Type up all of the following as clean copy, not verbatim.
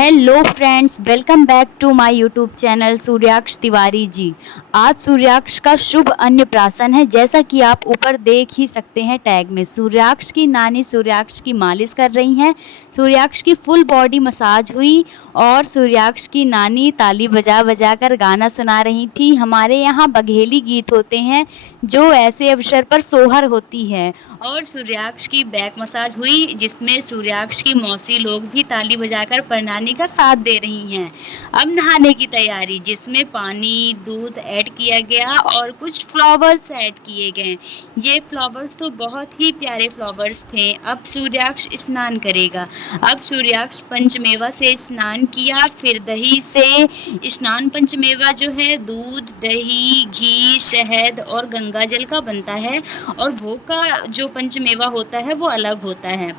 Hello friends, welcome back to my YouTube channel Suryaksh Tiwari ji. आज सूर्याक्ष का शुभ अन्नप्राशन है। जैसा कि आप ऊपर देख ही सकते हैं टैग में, सूर्याक्ष की नानी सूर्याक्ष की मालिश कर रही हैं। सूर्याक्ष की फुल बॉडी मसाज हुई और सूर्याक्ष की नानी ताली बजा बजा कर गाना सुना रही थी। हमारे यहाँ बघेली गीत होते हैं जो ऐसे अवसर पर सोहर होती है। और सूर्याक्ष की बैक मसाज हुई जिसमें सूर्याक्ष की मौसी लोग भी ताली बजाकर प्रणानी का साथ दे रही हैं। अब नहाने की तैयारी, जिसमें पानी दूध ऐड किया गया और कुछ फ्लावर्स ऐड किए गए। ये फ्लावर्स तो बहुत ही प्यारे फ्लावर्स थे। अब सूर्याक्ष स्नान करेगा। अब सूर्याक्ष पंचमेवा से स्नान किया, फिर दही से स्नान। पंचमेवा जो है दूध, दही, घी, शहद और गंगा जल का बनता है और भोग का जो पंचमेवा होता है वो अलग होता है।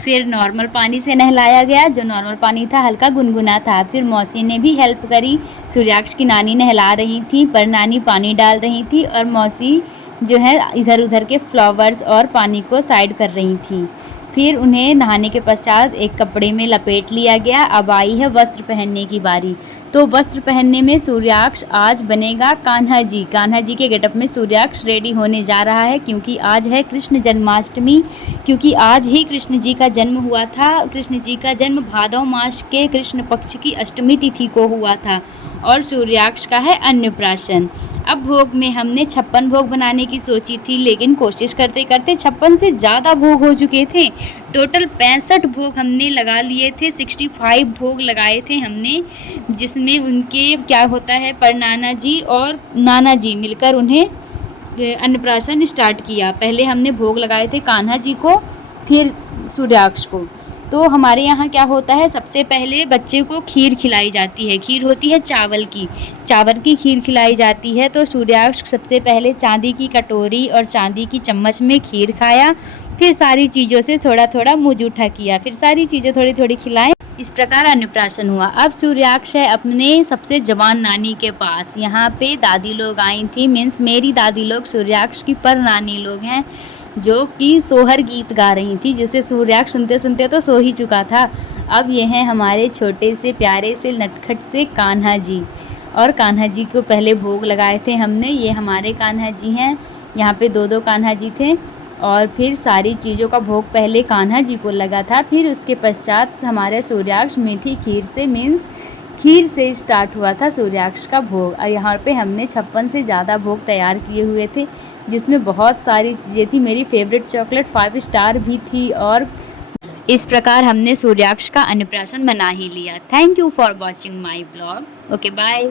फिर नॉर्मल पानी से नहलाया गया। जो नॉर्मल पानी था हल्का गुनगुना था। फिर मौसी ने भी हेल्प करी। सूर्याक्ष की नानी नहला रही थी, पर नानी पानी डाल रही थी और मौसी जो है इधर उधर के फ्लावर्स और पानी को साइड कर रही थी। फिर उन्हें नहाने के पश्चात एक कपड़े में लपेट लिया गया। अब आई है वस्त्र पहनने की बारी। तो वस्त्र पहनने में सूर्याक्ष आज बनेगा कान्हा जी। कान्हा जी के गेटअप में सूर्याक्ष रेडी होने जा रहा है, क्योंकि आज है कृष्ण जन्माष्टमी। क्योंकि आज ही कृष्ण जी का जन्म हुआ था। कृष्ण जी का जन्म भादव मास के कृष्ण पक्ष की अष्टमी तिथि को हुआ था और सूर्याक्ष का है अन्नप्राशन। अब भोग में हमने 56 भोग बनाने की सोची थी, लेकिन कोशिश करते करते 56 से ज़्यादा भोग हो चुके थे। टोटल 65 भोग हमने लगा लिए थे। 65 भोग लगाए थे हमने, जिसमें उनके क्या होता है परनाना जी और नाना जी मिलकर उन्हें अन्नप्राशन स्टार्ट किया। पहले हमने भोग लगाए थे कान्हा जी को, फिर सूर्याक्ष को। तो हमारे यहाँ क्या होता है, सबसे पहले बच्चे को खीर खिलाई जाती है। खीर होती है चावल की खीर खिलाई जाती है। तो सूर्याक्ष सबसे पहले चांदी की कटोरी और चांदी की चम्मच में खीर खाया। फिर सारी चीज़ों से थोड़ा थोड़ा मुँह जूठा किया, फिर सारी चीज़ें थोड़ी थोड़ी खिलाएं। इस प्रकार अन्नप्राशन हुआ। अब सूर्याक्ष है अपने सबसे जवान नानी के पास। यहाँ पे दादी लोग आई थी, मीन्स मेरी दादी लोग सूर्याक्ष की पर नानी लोग हैं, जो कि सोहर गीत गा रही थी, जिसे सूर्याक्ष सुनते सुनते तो सो ही चुका था। अब ये हैं हमारे छोटे से प्यारे से नटखट से कान्हा जी। और कान्हा जी को पहले भोग लगाए थे हमने। ये हमारे कान्हा जी हैं। यहाँ पे दो दो कान्हा जी थे और फिर सारी चीज़ों का भोग पहले कान्हा जी को लगा था। फिर उसके पश्चात हमारे सूर्याक्ष मीठी खीर से, मीन्स खीर से स्टार्ट हुआ था सूर्याक्ष का भोग। और यहाँ पे हमने 56 से ज़्यादा भोग तैयार किए हुए थे, जिसमें बहुत सारी चीज़ें थी। मेरी फेवरेट चॉकलेट 5 स्टार भी थी। और इस प्रकार हमने सूर्याक्ष का अन्नप्राशन बना ही लिया। Thank you for watching my blog. Okay, bye.